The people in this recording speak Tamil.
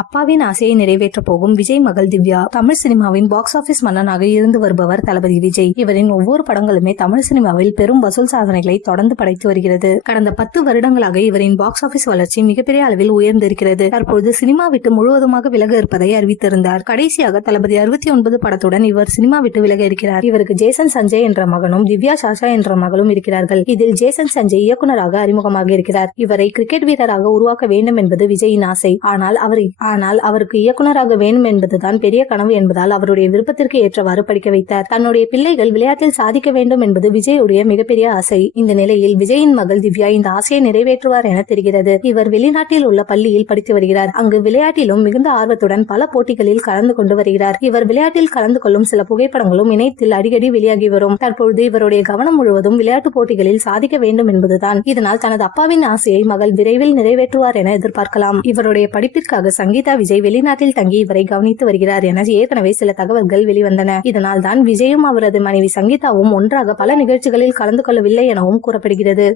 அப்பாவின் ஆசையை நிறைவேற்ற போகும் விஜய் மகள் திவ்யா. தமிழ் சினிமாவின் பாக்ஸ் ஆபீஸ் மன்னனாக இருந்து வருபவர் தளபதி விஜய். இவரின் ஒவ்வொரு படங்களுமே தமிழ் சினிமாவில் பெரும் வசூல் சாதனைகளை தொடர்ந்து படைத்து வருகிறது. கடந்த 10 வருடங்களாக இவரின் பாக்ஸ் ஆபீஸ் வளர்ச்சி மிகப்பெரிய அளவில் உயர்ந்திருக்கிறது. தற்போது சினிமா விட்டு முழுவதுமாக விலக இருப்பதை அறிவித்திருந்தார். கடைசியாக தளபதி 69 படத்துடன் இவர் சினிமா விட்டு விலக இருக்கிறார். இவருக்கு ஜேசன் சஞ்சய் என்ற மகனும் திவ்யா சாஷா என்ற மகளும் இருக்கிறார்கள். இதில் ஜேசன் சஞ்சய் இயக்குநராக அறிமுகமாக இருக்கிறார். இவரை கிரிக்கெட் வீரராக உருவாக்க வேண்டும் என்பது விஜயின் ஆசை. ஆனால் அவருக்கு இயக்குநராக வேண்டும் என்பதுதான் பெரிய கனவு என்பதால் அவருடைய விருப்பத்திற்கு ஏற்றவாறு படிக்க வைத்தார். தன்னுடைய பிள்ளைகள் விளையாட்டில் சாதிக்க வேண்டும் என்பது விஜயுடைய மிகப்பெரிய ஆசை. இந்த நிலையில் விஜயின் மகள் திவ்யா இந்த ஆசையை நிறைவேற்றுவார் என தெரிகிறது. இவர் வெளிநாட்டில் உள்ள பள்ளியில் படித்து வருகிறார். அங்கு விளையாட்டிலும் மிகுந்த ஆர்வத்துடன் பல போட்டிகளில் கலந்து கொண்டு வருகிறார். இவர் விளையாட்டில் கலந்து கொள்ளும் சில புகைப்படங்களும் இணையத்தில் அடிக்கடி வெளியாகி வரும். தற்பொழுது இவருடைய கவனம் முழுவதும் விளையாட்டு போட்டிகளில் சாதிக்க வேண்டும் என்பதுதான். இதனால் தனது அப்பாவின் ஆசையை மகள் விரைவில் நிறைவேற்றுவார் என எதிர்பார்க்கலாம். இவருடைய படிப்பிற்காக சங்கீதா விஜய் வெளிநாட்டில் தங்கி இவரை கவனித்து வருகிறார் என ஏற்கனவே சில தகவல்கள் வெளிவந்தன. இதனால் தான் விஜயும் அவரது மனைவி சங்கீதாவும் ஒன்றாக பல நிகழ்ச்சிகளில் கலந்து கொள்ளவில்லை எனவும் கூறப்படுகிறது.